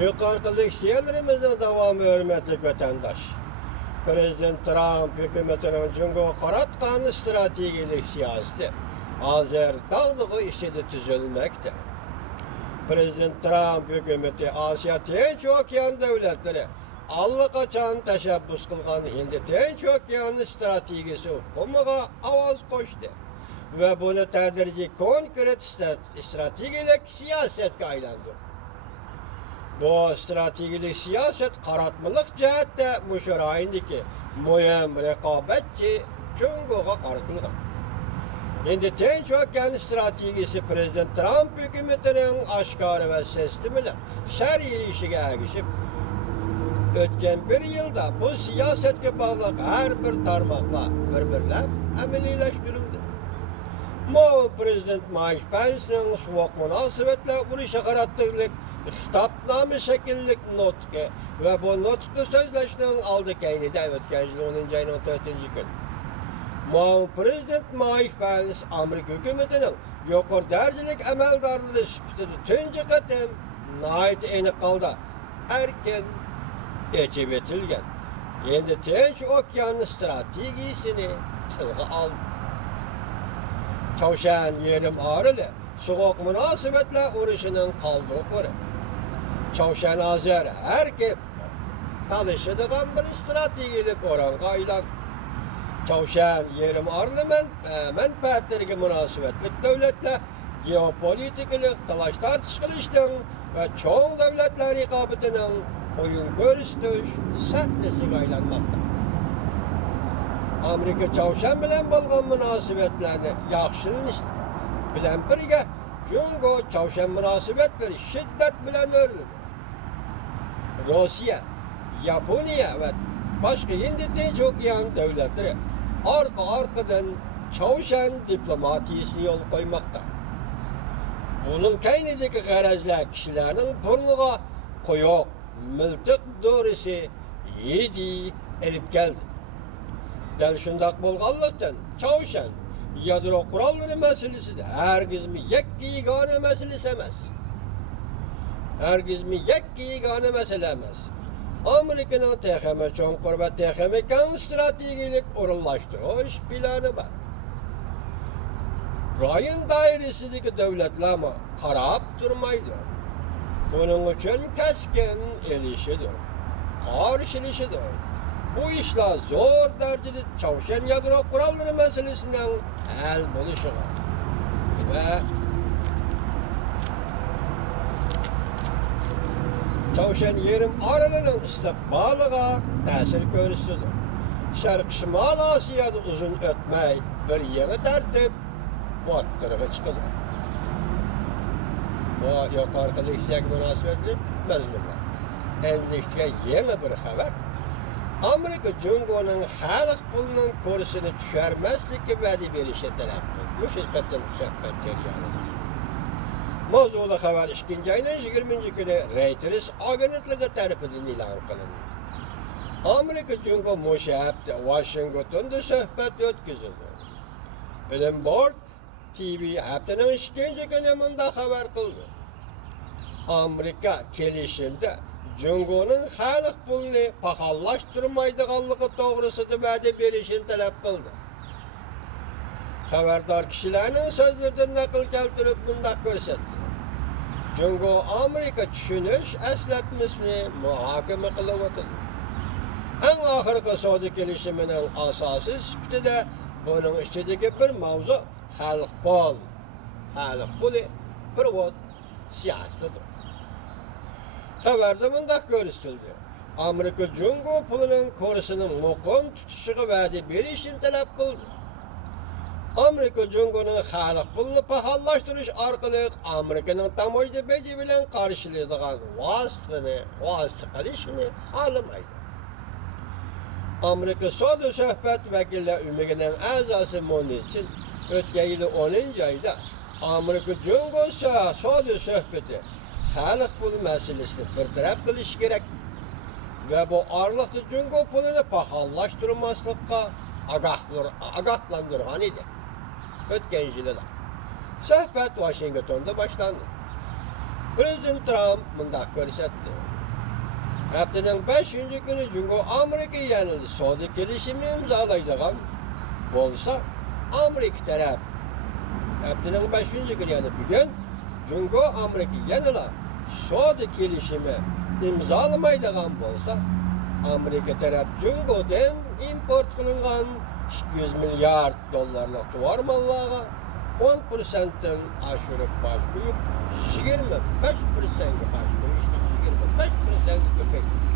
Yukarıdaki şiirlerimizin devamı hürmetli vatandaş. Prezident Trump hükümetinin Cungo qaratqan strategiyalik siyaseti hazır dağlığı işede tüzülmekte. Prezident Trump hükümeti Asya Tinç Okyan devletleri allaqachon tashabbus qilgan Hindi Tinch Okeani strategiyasi hukumiga ovoz qo'shdi va buni tadrijiy konkret strategiyalik siyosatga aylantirdi. Bu strategiyalik siyaset qaratmalik jihatda musharayindagi muhim raqobatchi Jungoga qaratilgan. Endi Tinch Okeani strategiyasi Prezident Trump hükümetining oshkora va sesli bilan shar'iy irishiga ergishib, o'tgan bir yilda bu siyosetga bog'liq har bir tarmoqlar bir-birlab amaliylashtiriildi. Muavin Prezident Mike Pence'ning sovuq munosabatlar urushi xarakterlik xitobnoma shakllik nutqi va bu nutqni so'zlashning oldi keynida o'tgan yil 10 ayning 4-kun. Muavin Prezident Mike Pence Amerika hukumatining yuqori darajalik amaldorlari sifatida tunji qatim nihoyat aniq holda erkin geçip etilgan. Endi Tinch Okeani strategiyasini tilga oldi. Çavşan yerim orili sovuq munosabatlar urushining qoldiqlari. Çavşan hozir har kim talashadigan bir strategiyalik o'ringa aylandi. Çavşan yerim orili manfaatlariga munosabatli davlatlar geopolitikalik talash tartish qilishdan va cho'ng davlatlar raqobatining oyun ko'rsatish sahnasiga aylanmoqda. Amerika Çavşan bilan bo'lgan munosabatlarni yaxshilanish bilan birga Jungo Çavşan munosabatlari shiddat bilan o'rnadi. Rossiya, Yaponiya va boshqa Hindi Tinch Okean davlatlari orqa-orqadan Çavşan diplomatiyasini yo'l qo'ymoqda. Bunun kaynidagi g'arazlar kishilarning burniga qo'yoq miltiq dorisi yedi elib keldi. Dal shundoq bo'lganlikdan Çavşan yadro qurollari masalasida hargizmi yakka yagona masalasi emas. Hargizmi yakka yagona masala emas. Amerikaning texnik cho'nqur va texnik strategiyalik o'rinlashtirish plani bor. Rayon doirasidagi davlatlar qarab turmaydi. Bunun uchun kaskin elishidir, qarshilishidir. Bu ishlar zo'r darajada Çavşan yadro qurollari masalasining hal bo'lishiga va Çavşan yerim oralining istiqboliga ta'sir ko'rsatdi. Sharq-Shimol Osiyoda uzun o'tmay bir yangi tartib o'tirg'i chiqdi. Bu yuqoridagi munosabatlik mazmunlar. Endilikda yana bir xabar. Amerika Jungoning xalq pulining kursini tushirmaslikka va'da berishi talab qildi. Bu shirkatning suhbat jarayonida. Mavzuda xabar 2 ayning 20-kuni Reuters agentligi tomonidan e'lon qilindi. Amerika Jungo mushahapda Washingtonda suhbat o'tkazildi. Bloomberg TV haftaning 2-kuni bunda xabar qildi. Amerika kelishimda Jungoning xalq pulini paxallashtirmaydiganligi to'g'risida va'da berishini talab qildi. Xabardor kishilarning so'zlaridan naql keltirib bunday ko'rsatdi. Jungo Amerika tushunish eslatmasini muhokama qilib o'tdi. Eng oxirgi savdo kelishimining asosiy sifatida buning ichidagi bir mavzu xalq puli pirvod siyosatidir. Xabarda bunday ko'rsatildi. Amerika Jungo pulining kursini muqim tutishiga va'da berishini talab qildi. Amerika Jungoning xalq pulini paxallashtirish orqali Amerikaning tamoyil beji bilan qarshilaydigan vosita qilishini xohlamaydi. Amerika savdo suhbat vakillari umigining a'zosi Monichin o'tgan yili 10-oyda Amerika Jungo savdo suhbati xalq puli masalasini bartaraf qilish kerak va bu oraliqda Jungo pulini paxallashtirmaslikka ogohlantirgan edi. O'tgan yilda suhbat Washingtonda boshlandi. Prezident Trump mundaq ko'rsatdi. Haftaning 5-chi kuni Jungo Amerika yanada savdo kelishimi imzolaydigan bo'lsa, Amerika taraf haftaning 5-chi kuni yani bugun Jungo Amerika yanada savdo kelishimi imzolamaydigan bo'lsa, Amerika taraf Jungodan import qilingan 200 milyard dollarlik tovar mallarga 10%dan aşırıp baş koyup 25%ga baş koyup 25%ga ko'paydi.